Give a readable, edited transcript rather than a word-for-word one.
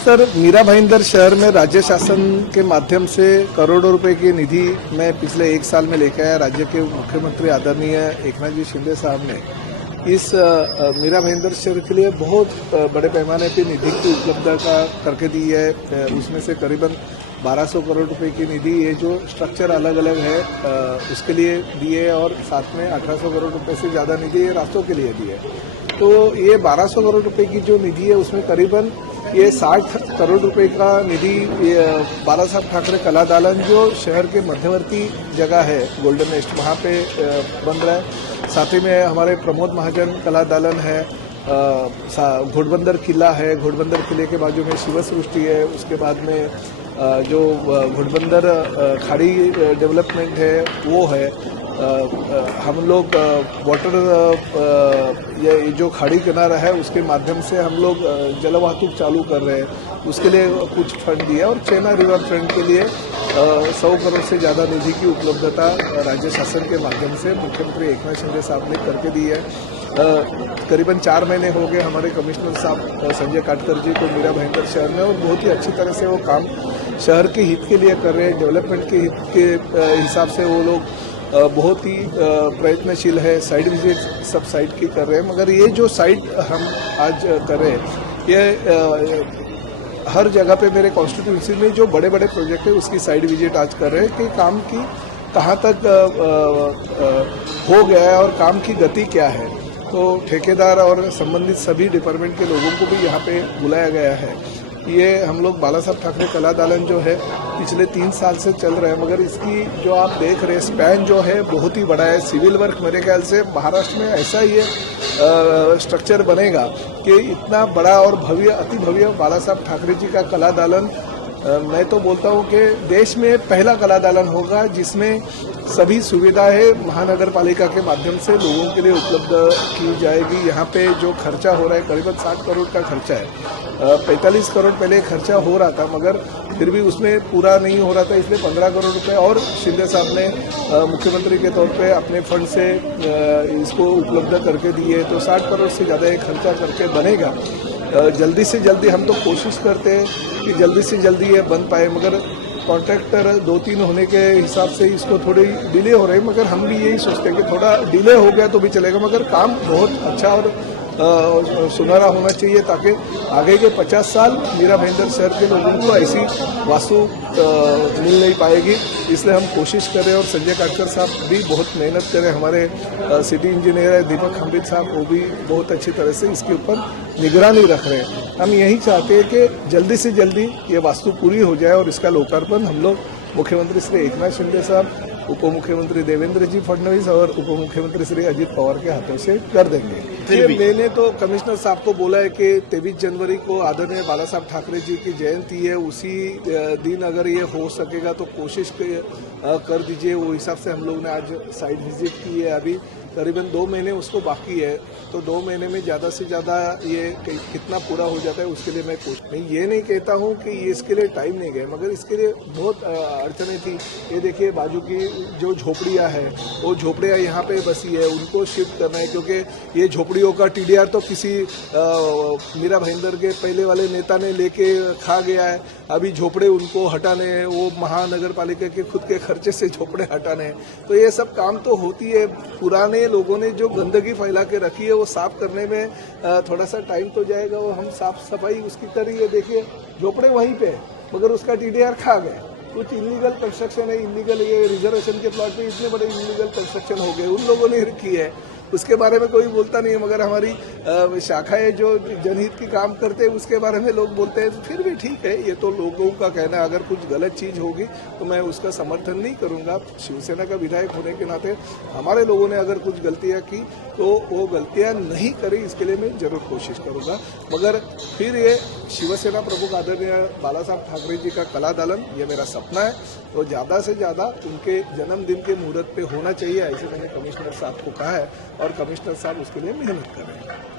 खासकर मीरा भाईंदर शहर में राज्य शासन के माध्यम से करोड़ों रुपए की निधि मैं पिछले 1 साल में लेकर आया। राज्य के मुख्यमंत्री आदरणीय एकनाथ जी शिंदे साहब ने इस मीरा भाईंदर शहर के लिए बहुत बड़े पैमाने पे निधि की उपलब्धता करके दी है। उसमें से करीबन 1200 करोड़ रुपए की निधि ये जो स्ट्रक्चर अलग अलग है उसके लिए दी है और साथ में 1800 करोड़ रुपए से ज़्यादा निधि ये रास्तों के लिए दी है। तो ये 1200 करोड़ रुपए की जो निधि है उसमें करीबन ये 60 करोड़ रुपए का निधि बाला साहब ठाकरे कला दालन जो शहर के मध्यवर्ती जगह है गोल्डन नेस्ट वहाँ पे बन रहा है। साथ ही में हमारे प्रमोद महाजन कला दालन है, घोड़बंदर किला है, घोड़बंदर किले के बाजू में शिव सृष्टि है, उसके बाद में जो घोड़बंदर खाड़ी डेवलपमेंट है वो है। हम लोग वाटर ये जो खाड़ी किनारा है उसके माध्यम से हम लोग जलवाहतुक चालू कर रहे हैं, उसके लिए कुछ फंड दिया और चेना रिवर फ्रंट के लिए 100 करोड़ से ज़्यादा निधि की उपलब्धता राज्य शासन के माध्यम से मुख्यमंत्री एकनाथ शिंदे साहब ने करके दी है। करीबन 4 महीने हो गए हमारे कमिश्नर साहब संजय काटकर जी को मीरा भाईंदर शहर में और बहुत ही अच्छी तरह से वो काम शहर के हित के लिए कर रहे हैं। डेवलपमेंट के हित के हिसाब से वो लोग बहुत ही प्रयत्नशील है। साइड विजिट सब साइट की कर रहे हैं, मगर ये जो साइट हम आज कर रहे हैं ये हर जगह पे मेरे कॉन्स्टिट्यूंसी में जो बड़े बड़े प्रोजेक्ट है उसकी साइड विजिट आज कर रहे हैं कि काम की कहाँ तक हो गया है और काम की गति क्या है। तो ठेकेदार और संबंधित सभी डिपार्टमेंट के लोगों को भी यहाँ पे बुलाया गया है। ये हम लोग बाला साहब ठाकरे कला दालन जो है पिछले 3 साल से चल रहा है, मगर इसकी जो आप देख रहे हैं स्पैन जो है बहुत ही बड़ा है। सिविल वर्क मेरे ख्याल से महाराष्ट्र में ऐसा ही स्ट्रक्चर बनेगा कि इतना बड़ा और भव्य अति भव्य बाला साहब ठाकरे जी का कला दालन मैं तो बोलता हूँ कि देश में पहला कला दालन होगा जिसमें सभी सुविधाएं महानगर पालिका के माध्यम से लोगों के लिए उपलब्ध की जाएगी। यहाँ पे जो खर्चा हो रहा है करीबन 60 करोड़ का खर्चा है। 45 करोड़ पहले खर्चा हो रहा था मगर फिर भी उसमें पूरा नहीं हो रहा था, इसलिए 15 करोड़ रुपए और शिंदे साहब ने मुख्यमंत्री के तौर पे अपने फंड से इसको उपलब्ध करके दिए। तो 60 करोड़ से ज़्यादा ये खर्चा करके बनेगा। जल्दी से जल्दी हम तो कोशिश करते हैं कि जल्दी से जल्दी ये बन पाए, मगर कॉन्ट्रैक्टर 2-3 होने के हिसाब से इसको थोड़ी डिले हो रही है। मगर हम भी यही सोचते हैं कि थोड़ा डिले हो गया तो भी चलेगा, मगर काम बहुत अच्छा और सुनहरा होना चाहिए ताकि आगे के 50 साल मीरा भाईंदर शहर के लोगों को ऐसी वास्तु मिल नहीं पाएगी। इसलिए हम कोशिश करें और संजय काटकर साहब भी बहुत मेहनत करें। हमारे सिटी इंजीनियर है दीपक खंबित साहब, वो भी बहुत अच्छी तरह से इसके ऊपर निगरानी रख रहे हैं। हम यही चाहते हैं कि जल्दी से जल्दी ये वास्तु पूरी हो जाए और इसका लोकार्पण हम लोग मुख्यमंत्री श्री एकनाथ शिंदे साहब, उप मुख्यमंत्री देवेंद्र जी फडणवीस और उप मुख्यमंत्री श्री अजित पवार के हाथों से कर देंगे। मैंने तो कमिश्नर साहब को बोला है कि 23 जनवरी को आदरणीय बाला साहब ठाकरे जी की जयंती है, उसी दिन अगर ये हो सकेगा तो कोशिश कर दीजिए। वो हिसाब से हम लोग ने आज साइट विजिट की है। अभी करीबन 2 महीने उसको बाकी है, तो 2 महीने में ज़्यादा से ज़्यादा ये कितना पूरा हो जाता है उसके लिए मैं ये नहीं कहता हूँ कि ये इसके लिए टाइम नहीं गया, मगर इसके लिए बहुत अड़चने थी। ये देखिए बाजू की जो झोपड़ियाँ हैं वो झोपड़ियाँ यहाँ पे बसी है, उनको शिफ्ट करना है क्योंकि ये झोपड़ियों का TDR तो किसी मीरा भाईंदर के पहले वाले नेता ने लेके खा गया है। अभी झोपड़े उनको हटाने हैं, वो महानगर पालिका के खुद के खर्चे से झोपड़े हटाने हैं। तो ये सब काम तो होती है। पुराने लोगों ने जो गंदगी फैला के रखी है वो साफ करने में थोड़ा सा टाइम तो जाएगा। वो हम साफ सफाई उसकी करिए। देखिए झोपड़े वहीं पे मगर उसका TDR खा गए। कुछ इलीगल कंस्ट्रक्शन है, इलीगल ये रिजर्वेशन के प्लॉट पे इतने बड़े इलीगल कंस्ट्रक्शन हो गए, उन लोगों ने की है, उसके बारे में कोई बोलता नहीं है। मगर हमारी शाखाएं जो जनहित की काम करते हैं उसके बारे में लोग बोलते हैं। फिर भी ठीक है, ये तो लोगों का कहना है। अगर कुछ गलत चीज़ होगी तो मैं उसका समर्थन नहीं करूंगा। शिवसेना का विधायक होने के नाते हमारे लोगों ने अगर कुछ गलतियां की तो वो गलतियां नहीं करी, इसके लिए मैं जरूर कोशिश करूंगा। मगर फिर ये शिवसेना प्रमुख आदरणीय बाला साहब ठाकरे जी का कला दालन ये मेरा सपना है, तो ज़्यादा से ज़्यादा उनके जन्मदिन के मुहूर्त पे होना चाहिए, ऐसे मैंने कमिश्नर साहब को कहा है और कमिश्नर साहब उसके लिए मेहनत कर रहे हैं।